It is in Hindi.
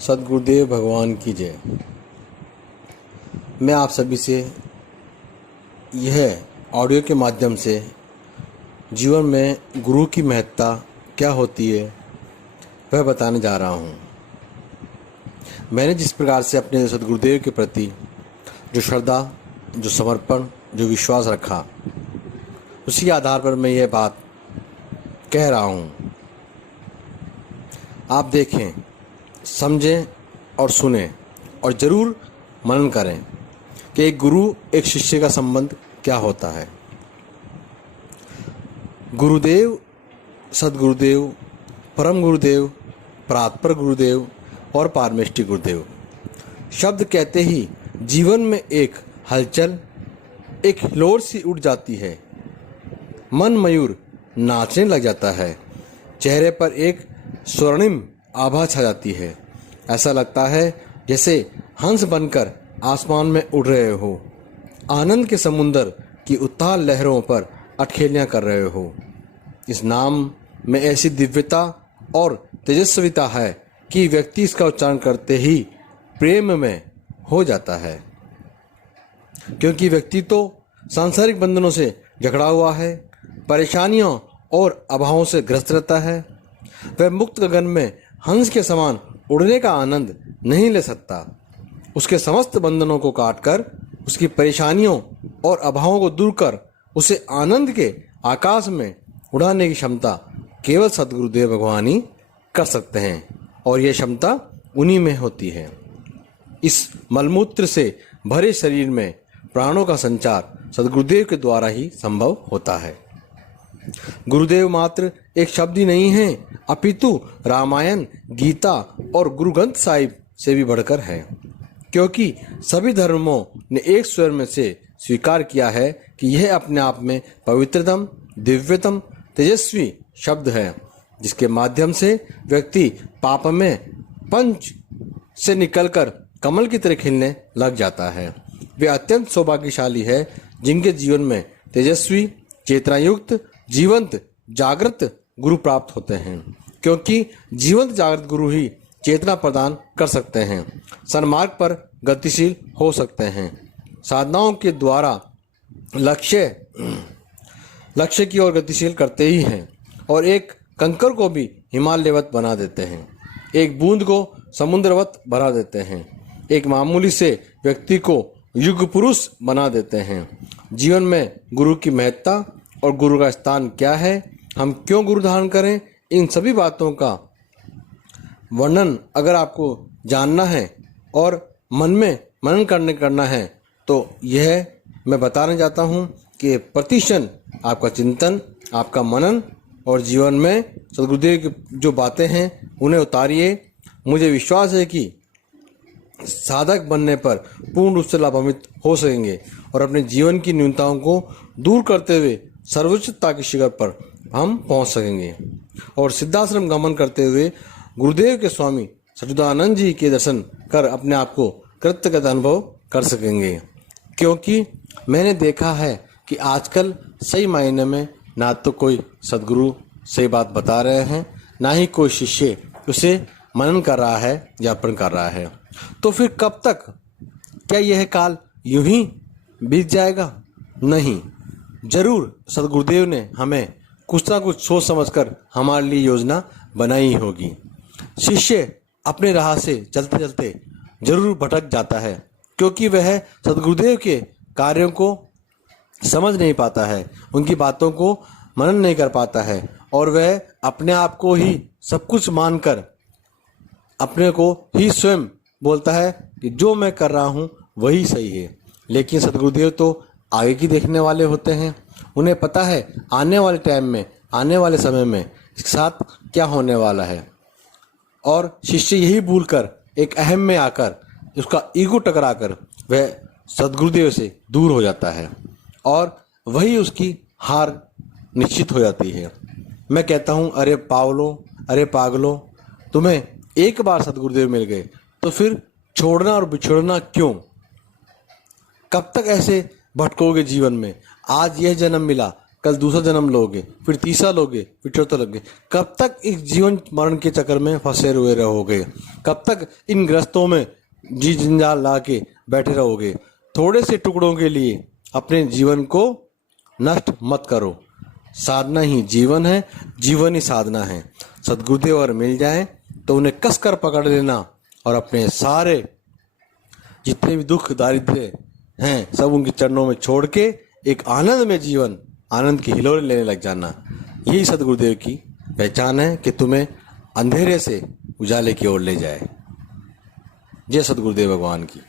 सद्गुरुदेव भगवान की जय। मैं आप सभी से यह ऑडियो के माध्यम से जीवन में गुरु की महत्ता क्या होती है वह बताने जा रहा हूँ। मैंने जिस प्रकार से अपने सद्गुरुदेव के प्रति जो श्रद्धा, जो समर्पण, जो विश्वास रखा, उसी आधार पर मैं यह बात कह रहा हूँ। आप देखें, समझें और सुनें और ज़रूर मनन करें कि एक गुरु एक शिष्य का संबंध क्या होता है। गुरुदेव, सद्गुरुदेव, परम गुरुदेव, परात्पर गुरुदेव और पारमेष्टि गुरुदेव शब्द कहते ही जीवन में एक हलचल, एक हिलोर सी उठ जाती है। मन मयूर नाचने लग जाता है। चेहरे पर एक स्वर्णिम आभा छा जाती है। ऐसा लगता है जैसे हंस बनकर आसमान में उड़ रहे हो, आनंद के समुंदर की उताल लहरों पर अटखेलियां कर रहे हो। इस नाम में ऐसी दिव्यता और तेजस्विता है कि व्यक्ति इसका उच्चारण करते ही प्रेम में हो जाता है, क्योंकि व्यक्ति तो सांसारिक बंधनों से जकड़ा हुआ है, परेशानियों और अभावों से ग्रस्त रहता है। वह मुक्त गगन में हंस के समान उड़ने का आनंद नहीं ले सकता। उसके समस्त बंधनों को काटकर, उसकी परेशानियों और अभावों को दूर कर उसे आनंद के आकाश में उड़ाने की क्षमता केवल सद्गुरुदेव भगवान ही कर सकते हैं, और यह क्षमता उन्हीं में होती है। इस मलमूत्र से भरे शरीर में प्राणों का संचार सद्गुरुदेव के द्वारा ही संभव होता है। गुरुदेव मात्र एक शब्द ही नहीं है, अपितु रामायण, गीता और गुरु ग्रंथ साहिब से भी बढ़कर है, क्योंकि सभी धर्मों ने एक स्वर में से स्वीकार किया है कि यह अपने आप में पवित्रतम, दिव्यतम, तेजस्वी शब्द है, जिसके माध्यम से व्यक्ति पाप में पंच से निकलकर कमल की तरह खिलने लग जाता है। वे अत्यंत सौभाग्यशाली है जिनके जीवन में तेजस्वी, चेतनायुक्त, जीवंत, जागृत गुरु प्राप्त होते हैं, क्योंकि जीवंत जागृत गुरु ही चेतना प्रदान कर सकते हैं, सन्मार्ग पर गतिशील हो सकते हैं, साधनाओं के द्वारा लक्ष्य की ओर गतिशील करते ही हैं, और एक कंकर को भी हिमालयवत बना देते हैं, एक बूंद को समुद्रवत बना देते हैं, एक मामूली से व्यक्ति को युग पुरुष बना देते हैं। जीवन में गुरु की महत्ता और गुरु का स्थान क्या है, हम क्यों गुरु धारण करें, इन सभी बातों का वर्णन अगर आपको जानना है और मन में मनन करना है, तो यह मैं बताने जाता हूँ कि प्रतिक्षण आपका चिंतन, आपका मनन और जीवन में सद्गुरुदेव की जो बातें हैं उन्हें उतारिए। मुझे विश्वास है कि साधक बनने पर पूर्ण रूप से लाभान्वित हो सकेंगे और अपने जीवन की न्यूनताओं को दूर करते हुए सर्वोच्चता के शिखर पर हम पहुंच सकेंगे, और सिद्धाश्रम गमन करते हुए गुरुदेव के स्वामी सच्चिदानंद जी के दर्शन कर अपने आप को कृतज्ञ अनुभव कर सकेंगे। क्योंकि मैंने देखा है कि आजकल सही मायने में ना तो कोई सद्गुरु सही बात बता रहे हैं, ना ही कोई शिष्य उसे मनन कर रहा है या अर्पण कर रहा है। तो फिर कब तक? क्या यह काल यूं ही बीत जाएगा? नहीं, जरूर सद्गुरुदेव ने हमें कुछ ना कुछ सोच समझकर हमारे लिए योजना बनाई होगी। शिष्य अपने राह से चलते चलते जरूर भटक जाता है, क्योंकि वह सद्गुरुदेव के कार्यों को समझ नहीं पाता है, उनकी बातों को मनन नहीं कर पाता है, और वह अपने आप को ही सब कुछ मानकर अपने को ही स्वयं बोलता है कि जो मैं कर रहा हूँ वही सही है। लेकिन सद्गुरुदेव तो आगे की देखने वाले होते हैं। उन्हें पता है आने वाले टाइम में, आने वाले समय में इसके साथ क्या होने वाला है, और शिष्य यही भूलकर एक अहम में आकर उसका ईगो टकराकर वह सद्गुरुदेव से दूर हो जाता है, और वही उसकी हार निश्चित हो जाती है। मैं कहता हूँ, अरे पागलों, अरे पागलों, तुम्हें एक बार सद्गुरुदेव मिल गए तो फिर छोड़ना और बिछोड़ना क्यों? कब तक ऐसे भटकोगे जीवन में? आज यह जन्म मिला, कल दूसरा जन्म लोगे, फिर तीसरा लोगे, फिर चौथा लोगे। कब तक इस जीवन मरण के चक्कर में फंसे हुए रहोगे? कब तक इन ग्रस्तों में जी जंजाल ला के बैठे रहोगे? थोड़े से टुकड़ों के लिए अपने जीवन को नष्ट मत करो। साधना ही जीवन है, जीवन ही साधना है। सद्गुरुदेव अगर मिल जाए तो उन्हें कसकर पकड़ लेना और अपने सारे जितने भी दुख दारिद्र्य हैं सब उनके चरणों में छोड़ के एक आनंद में जीवन, आनंद की हिलोरे लेने लग जाना। यही सद्गुरुदेव की पहचान है कि तुम्हें अंधेरे से उजाले की ओर ले जाए। जय सद्गुरुदेव भगवान की।